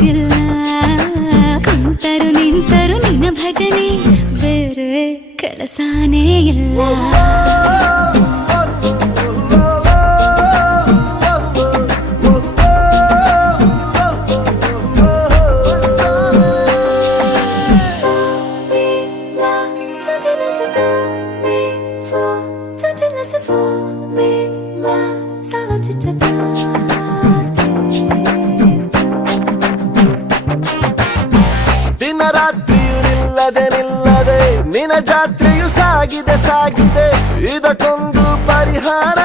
ಗೊತ್ತಿಲ್ಲ ಕುಂತರು ನಿಂತರು ನಿನ್ನ ಭಜನೆ ಬೇರೆ ಕೆಲಸನೇ ಇಲ್ಲ ದಿನ ರಾತ್ರಿಯು ನಿಲ್ಲದೆ ನಿನ್ನ ಜಾತ್ರೆಯು ಸಾಗಿದೆ ಇದಕ್ಕೊಂದು ಪರಿಹಾರ